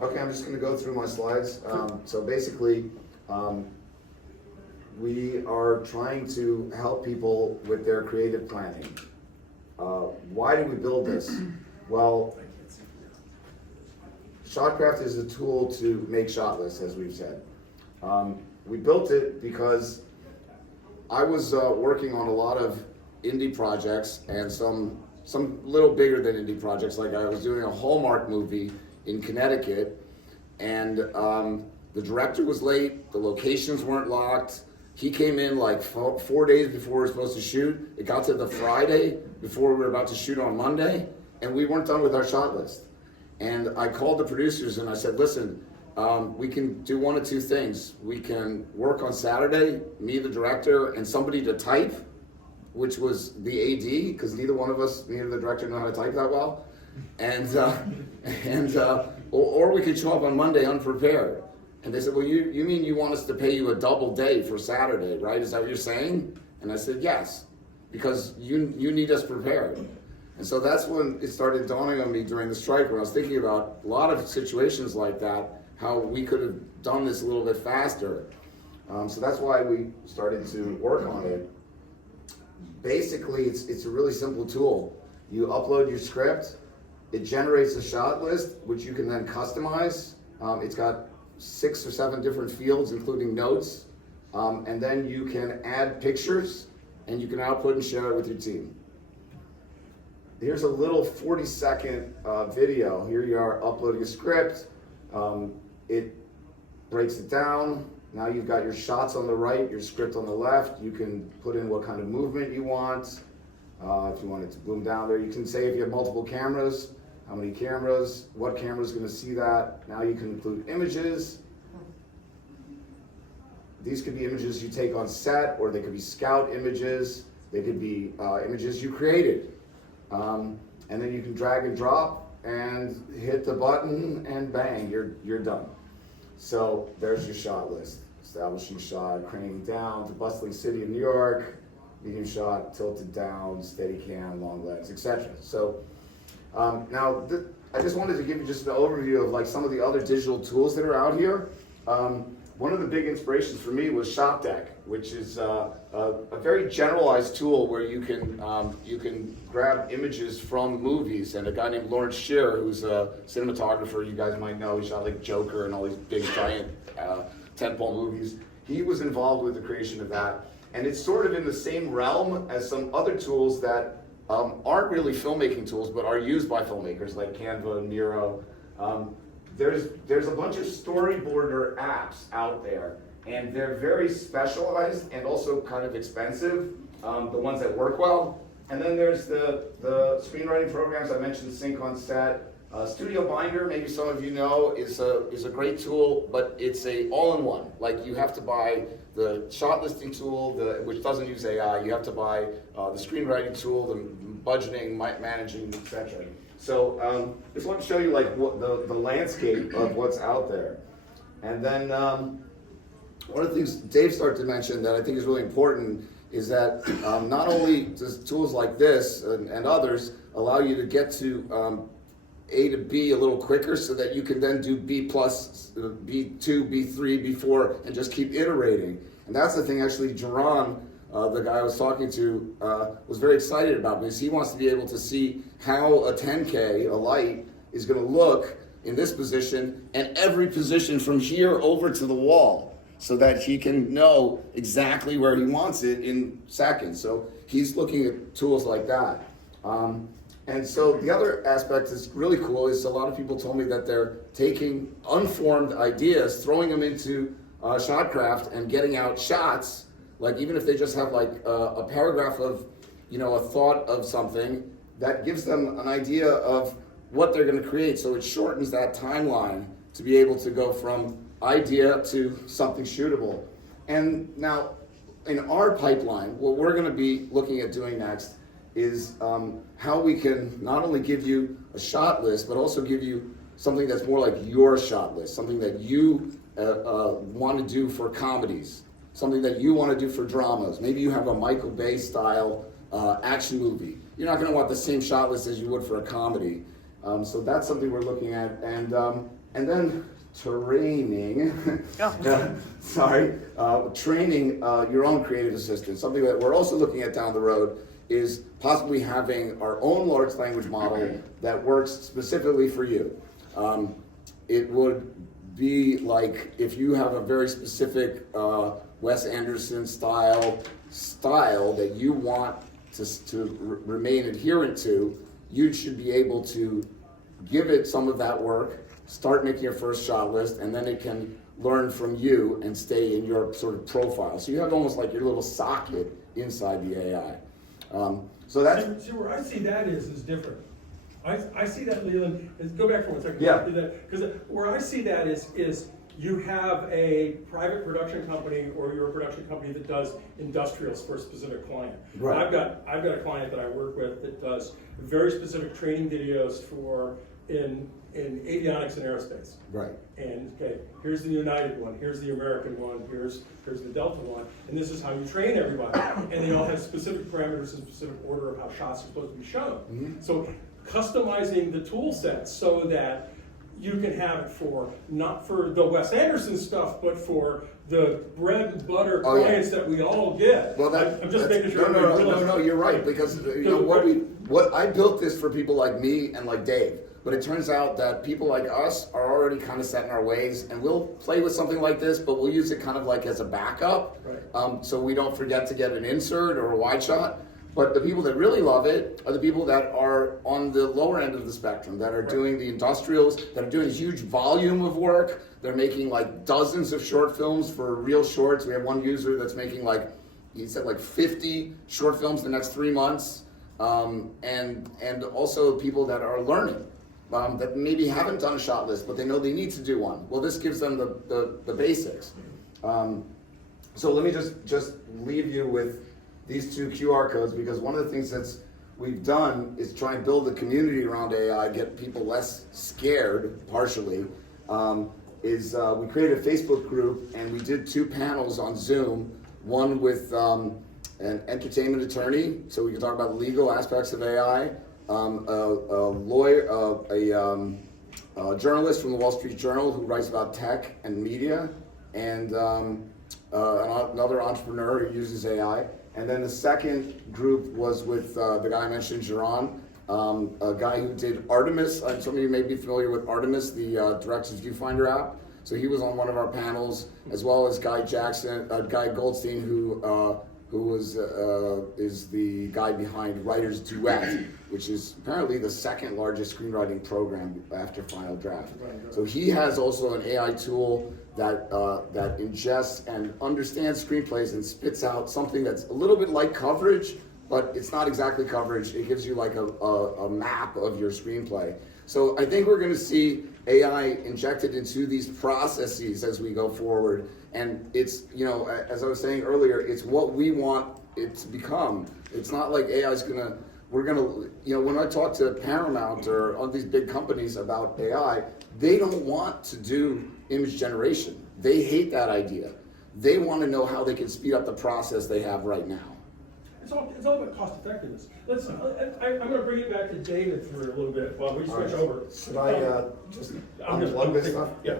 Okay, I'm just going to go through my slides. So basically, we are trying to help people with their creative planning. Why did we build this? Well, ShotKraft is a tool to make shot lists, as we've said. We built it because I was working on a lot of indie projects and some little bigger than indie projects. Like I was doing a Hallmark movie in Connecticut, and the director was late, the locations weren't locked. He came in like 4 days before we were supposed to shoot. It got to the Friday before we were about to shoot on Monday, and we weren't done with our shot list. And I called the producers and I said, listen, we can do one of two things. We can work on Saturday, me, the director, and somebody to type, which was the AD, because neither one of us, me or the director, know how to type that well. Or we could show up on Monday unprepared. And they said, well, you mean you want us to pay you a double day for Saturday, right? Is that what you're saying? And I said, yes, because you need us prepared. And so that's when it started dawning on me during the strike, when I was thinking about a lot of situations like that, how we could have done this a little bit faster. So that's why we started to work on it. Basically, it's a really simple tool. You upload your script, it generates a shot list, which you can then customize. It's got 6 or 7 different fields, including notes. And then you can add pictures, and you can output and share it with your team. Here's a little 40-second video. Here you are uploading a script. It breaks it down. Now you've got your shots on the right, your script on the left. You can put in what kind of movement you want. If you want it to boom down there, you can say if you have multiple cameras, how many cameras, what camera is going to see that. Now you can include images. These could be images you take on set, or they could be scout images. They could be images you created. And then you can drag and drop and hit the button and bang, you're done. So there's your shot list. Establishing shot, craning down to bustling city of New York, medium shot, tilted down, steady cam, long lens, etc. So now I just wanted to give you just an overview of like some of the other digital tools that are out here. One of the big inspirations for me was ShotDeck, which is a very generalized tool where you can grab images from movies. And a guy named Lawrence Shearer, who's a cinematographer, you guys might know, he shot like Joker and all these big giant tentpole movies. He was involved with the creation of that. And it's sort of in the same realm as some other tools that aren't really filmmaking tools, but are used by filmmakers like Canva and Miro. There's a bunch of storyboarder apps out there, and they're very specialized and also kind of expensive, the ones that work well. And then there's the screenwriting programs I mentioned, Sync on Set. Studio Binder, maybe some of you know, is a great tool, but it's a all-in-one. Like you have to buy the shot listing tool, which doesn't use AI. You have to buy the screenwriting tool, the budgeting, managing, etc. So just want to show you like what the landscape of what's out there. And then one of the things Dave started to mention that I think is really important is that not only does tools like this and others allow you to get to A to B a little quicker so that you can then do B plus, B2, B3, B4, and just keep iterating. And that's the thing actually Jerron, the guy I was talking to, was very excited about, because he wants to be able to see how a 10K, a light, is going to look in this position and every position from here over to the wall, so that he can know exactly where he wants it in seconds. So he's looking at tools like that. And so the other aspect is really cool is a lot of people told me that they're taking unformed ideas, throwing them into ShotKraft and getting out shots. Like even if they just have like a paragraph of, a thought of something, that gives them an idea of what they're going to create. So it shortens that timeline to be able to go from idea to something shootable. And now in our pipeline, what we're going to be looking at doing next is how we can not only give you a shot list, but also give you something that's more like your shot list, something that you want to do for comedies, something that you want to do for dramas. Maybe you have a Michael Bay style action movie. You're not going to want the same shot list as you would for a comedy. So that's something we're looking at. And And then training, training your own creative assistant. Something that we're also looking at down the road is possibly having our own large language model that works specifically for you. It would be like if you have a very specific Wes Anderson style that you want to remain adherent to, you should be able to give it some of that work, start making your first shot list, and then it can learn from you and stay in your sort of profile. So you have almost like your little socket inside the AI. So that's... See, where I see that is different. I see that, Leland, go back for 1 second. Yeah. Because where I see that is you have a private production company or you're a production company that does industrials for a specific client. Right. I've got a client that I work with that does very specific training videos in avionics and aerospace. Right. And okay, here's the United one, here's the American one, here's the Delta one, and this is how you train everybody. And they all have specific parameters and specific order of how shots are supposed to be shown. Mm-hmm. So customizing the tool sets so that you can have it for, not for the Wes Anderson stuff, but for the bread and butter clients that we all get. Well, I'm just making sure. No, you're right, because what I built this for people like me and like Dave. But it turns out that people like us are already kind of set in our ways, and we'll play with something like this, but we'll use it kind of like as a backup, right. So we don't forget to get an insert or a wide shot. But the people that really love it are the people that are on the lower end of the spectrum, that are doing the industrials, that are doing a huge volume of work. They're making like dozens of short films for real shorts. We have one user that's making he said 50 short films the next 3 months. And also people that are learning. That maybe haven't done a shot list, but they know they need to do one. Well, this gives them the basics. So let me just leave you with these 2 QR codes, because one of the things that we've done is try and build a community around AI, get people less scared, partially. We created a Facebook group, and we did 2 panels on Zoom, one with an entertainment attorney, so we can talk about the legal aspects of AI, a lawyer, a journalist from the Wall Street Journal who writes about tech and media, and another entrepreneur who uses AI. And then the second group was with the guy I mentioned, Jaron, a guy who did Artemis. Some of you may be familiar with Artemis, the Directions Viewfinder app. So he was on one of our panels, as well as Guy Goldstein, who is the guy behind Writer's Duet, which is apparently the second largest screenwriting program after Final Draft. So he has also an AI tool that ingests and understands screenplays and spits out something that's a little bit like coverage, but it's not exactly coverage. It gives you like a map of your screenplay. So I think we're going to see AI injected into these processes as we go forward. And it's, as I was saying earlier, it's what we want it to become. It's not like AI's when I talk to Paramount or all these big companies about AI, they don't want to do image generation. They hate that idea. They want to know how they can speed up the process they have right now. It's all about cost effectiveness. I'm going to bring it back to David for a little bit while we switch over. Should I just unplug this stuff? Yeah.